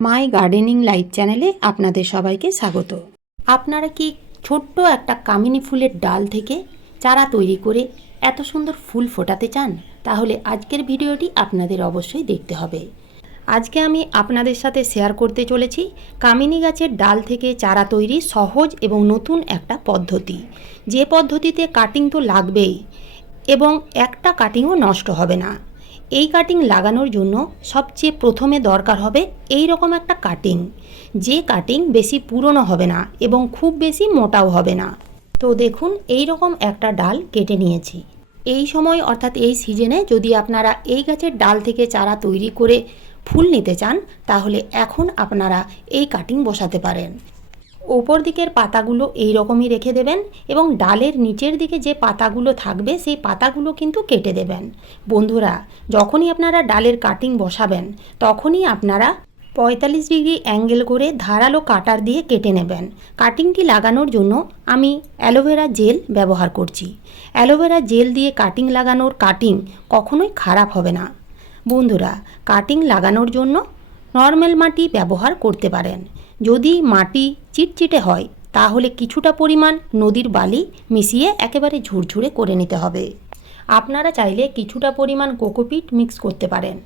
মাই gardening live চ্যানেলে আপনাদের সবাইকে স্বাগত। আপনারা কি ছোট্ট একটা কামিনী ফুলের ডাল থেকে চারা তৈরি করে এত সুন্দর ফুল ফোটাতে চান? তাহলে আজকের ভিডিওটি আপনাদের অবশ্যই দেখতে হবে। আজকে আমি আপনাদের সাথে শেয়ার করতে চলেছি কামিনী গাছের ডাল থেকে চারা তৈরি সহজ এবং নতুন একটা পদ্ধতি। যে পদ্ধতিতে কাটিং তো লাগবেই এবং একটা কাটিংও নষ্ট হবে না। এই কাটিং লাগানোর জন্য সবচেয়ে প্রথমে দরকার হবে এই রকম একটা কাটিং যে কাটিং বেশি পুরনো হবে না এবং খুব বেশি মোটাও হবে না। তো দেখুন এই রকম একটা ডাল কেটে নিয়েছি। এই সময় অর্থাৎ এই সিজনে যদি আপনারা এই গাছের ডাল থেকে চারা তৈরি করে ফুল নিতে চান, তাহলে এখন আপনারা এই কাটিং বসাতে পারেন। ওপর দিকের পাতাগুলো এই রকমই রেখে দেবেন এবং ডালের নিচের দিকে যে পাতাগুলো থাকবে সেই পাতাগুলো কিন্তু কেটে দেবেন। বন্ধুরা, যখনই আপনারা ডালের কাটিং বসাবেন, তখনই আপনারা পঁয়তাল্লিশ ডিগ্রি অ্যাঙ্গেল করে ধারালো কাটার দিয়ে কেটে নেবেন। কাটিংটি লাগানোর জন্য আমি অ্যালোভেরা জেল ব্যবহার করছি। অ্যালোভেরা জেল দিয়ে কাটিং লাগানোর কাটিং কখনোই খারাপ হবে না। বন্ধুরা, কাটিং লাগানোর জন্য নর্মাল মাটি ব্যবহার করতে পারেন। যদি মাটি চিটচিটে হয়, তাহলে কিছুটা পরিমাণ নদীর বালি মিশিয়ে একেবারে ঝুরঝুরে করে নিতে হবে। আপনারা চাইলে কিছুটা পরিমাণ কোকোপিট মিক্স করতে পারেন।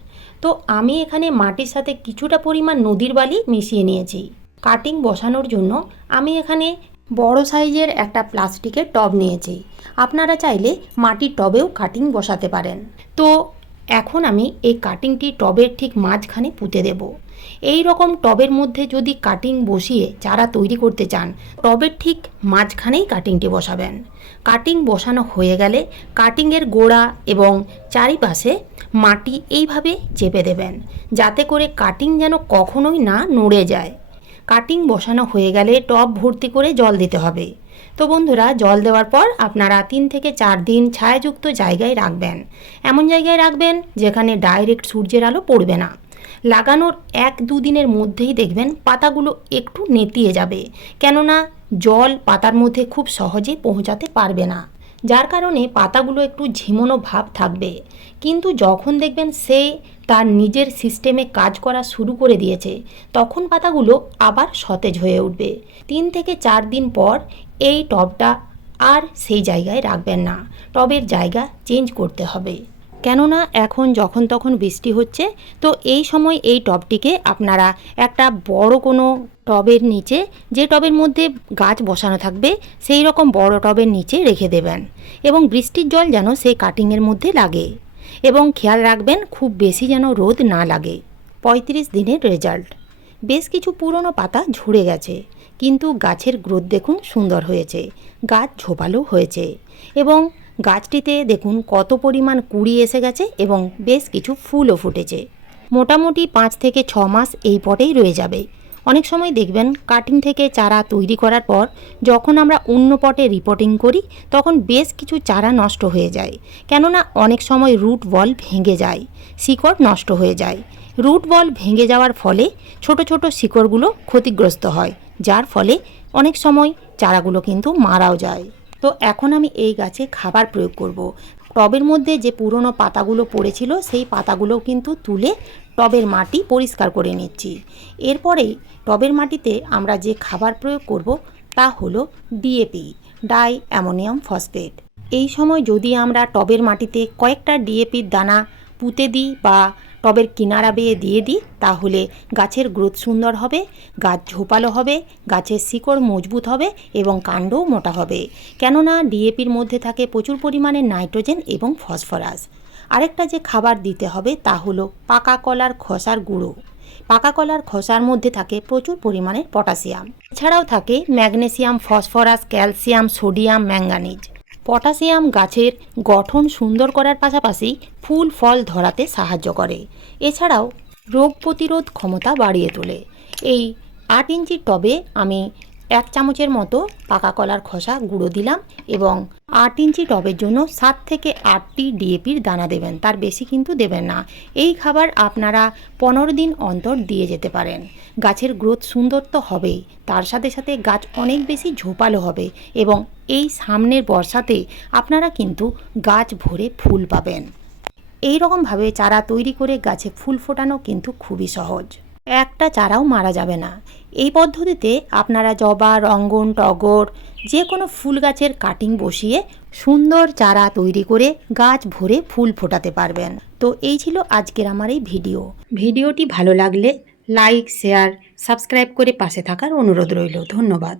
তো আমি এখানে মাটির সাথে কিছুটা পরিমাণ নদীর বালি মিশিয়ে নিয়েছি। কাটিং বসানোর জন্য আমি এখানে বড় সাইজের একটা প্লাস্টিকের টব নিয়েছি। আপনারা চাইলে মাটির টবেও কাটিং বসাতে পারেন। তো এখন আমি এই কাটিংটি টবের ঠিক মাঝখানে পুঁতে দেব। এই রকম টবের মধ্যে যদি কাটিং বসিয়ে চারা তৈরি করতে চান, টবের ঠিক মাঝখানেই কাটিংটি বসাবেন। কাটিং বসানো হয়ে গেলে কাটিংয়ের গোড়া এবং চারিপাশে মাটি এইভাবে চেপে দেবেন, যাতে করে কাটিং যেন কখনোই না নড়ে যায়। কাটিং বসানো হয়ে গেলে টব ভর্তি করে জল দিতে হবে। তো বন্ধুরা, জল দেওয়ার পর আপনারা তিন থেকে চার দিন ছায়াযুক্ত জায়গায় রাখবেন। এমন জায়গায় রাখবেন যেখানে ডাইরেক্ট সূর্যের আলো পড়বে না। লাগানোর এক দুদিনের মধ্যেই দেখবেন পাতাগুলো একটু নেতিয়ে যাবে। কেননা জল পাতার মধ্যে খুব সহজে পৌঁছাতে পারবে না। যার কারণে পাতাগুলো একটু ঝিমোনো ভাব থাকবে। কিন্তু যখন দেখবেন সে তার নিজের সিস্টেমে কাজ করা শুরু করে দিয়েছে, তখন পাতাগুলো আবার সতেজ হয়ে উঠবে। তিন থেকে চার দিন পর এই টবটা আর সেই জায়গায় রাখবেন না। টবের জায়গা চেঞ্জ করতে হবে। কেননা এখন যখন তখন বৃষ্টি হচ্ছে, তো এই সময় এই টবটিকে আপনারা একটা বড় কোনো টবের নিচে, যে টবের মধ্যে গাছ বসানো থাকবে, সেই রকম বড় টবের নিচে রেখে দেবেন এবং বৃষ্টির জল যেন সেই কাটিংয়ের মধ্যে লাগে এবং খেয়াল রাখবেন খুব বেশি যেন রোদ না লাগে। পঁয়ত্রিশ দিনের রেজাল্ট। বেশ কিছু পুরনো পাতা ঝরে গেছে, কিন্তু গাছের গ্রোথ দেখুন সুন্দর হয়েছে, গাছ ঝোপালো হয়েছে এবং গাছটিতে দেখুন কত পরিমাণ কুড়ি এসে গেছে এবং বেশ কিছু ফুলও ফুটেছে। মোটামুটি পাঁচ থেকে ছ মাস এই পটেই রয়ে যাবে। অনেক সময় দেখবেন কাটিং থেকে চারা তৈরি করার পর যখন আমরা অন্য পটে রিপোর্টিং করি, তখন বেশ কিছু চারা নষ্ট হয়ে যায়। কেননা অনেক সময় রুট বল ভেঙে যায়, শিকড় নষ্ট হয়ে যায়। রুট বল ভেঙে যাওয়ার ফলে ছোট ছোট শিকড়গুলো ক্ষতিগ্রস্ত হয়, যার ফলে অনেক সময় চারাগুলো কিন্তু মারাও যায়। তো এখন আমি এই গাছে খাবার প্রয়োগ করব। টবের মধ্যে যে পুরনো পাতাগুলো পড়েছিল, সেই পাতাগুলো কিন্তু তুলে টবের মাটি পরিষ্কার করে নিচ্ছি এরপরেই টবের মাটিতে আমরা যে খাবার প্রয়োগ করব, তা হলো ডিএপি ডাই অ্যামোনিয়াম ফসফেট এই সময় যদি আমরা টবের মাটিতে কয়েকটা ডিএপির দানা পুঁতে দিই বা টবের কিনারা বেয়ে দিয়ে দিই, তাহলে গাছের গ্রোথ সুন্দর হবে, গাছ ঝোপালো হবে, গাছের শিকড় মজবুত হবে এবং কাণ্ডও মোটা হবে। কেননা ডিএপির মধ্যে থাকে প্রচুর পরিমাণে নাইট্রোজেন এবং ফসফরাস। আরেকটা যে খাবার দিতে হবে তা হলো পাকা কলার খসার গুঁড়ো। পাকা কলার খোসার মধ্যে থাকে প্রচুর পরিমাণে পটাশিয়াম। এছাড়াও থাকে magnesium, phosphorus, calcium, sodium, manganese. Potassium গাছের গঠন সুন্দর করার পাশাপাশি ফুল, ফল ধরাতে সাহায্য করে। এছাড়াও রোগ প্রতিরোধ ক্ষমতা বাড়িয়ে তোলে। এই আট ইঞ্চির টবে আমি এক চামচের মতো পাকা কলার খোসা গুঁড়ো দিলাম এবং আট ইঞ্চি টবের জন্য সাত থেকে আটটি ডিএপির দানা দেবেন। তার বেশি কিন্তু দেবেন না। এই খাবার আপনারা পনেরো দিন অন্তর দিয়ে যেতে পারেন। গাছের গ্রোথ সুন্দর তো হবেই। তার সাথে সাথে গাছ অনেক বেশি ঝোপালো হবে এবং এই সামনের বর্ষাতে আপনারা কিন্তু গাছ ভরে ফুল পাবেন। এই রকমভাবে চারা তৈরি করে গাছে ফুল ফোটানো কিন্তু খুবই সহজ। একটা চারাও মারা যাবে না। এই পদ্ধতিতে আপনারা জবা, রঙ্গন, টগর যে কোনো ফুল গাছের কাটিং বসিয়ে সুন্দর চারা তৈরি করে গাছ ভরে ফুল ফোটাতে পারবেন। তো এই ছিল আজকের আমার এই ভিডিও। ভিডিওটি ভালো লাগলে লাইক শেয়ার সাবস্ক্রাইব করে পাশে থাকার অনুরোধ রইল। ধন্যবাদ।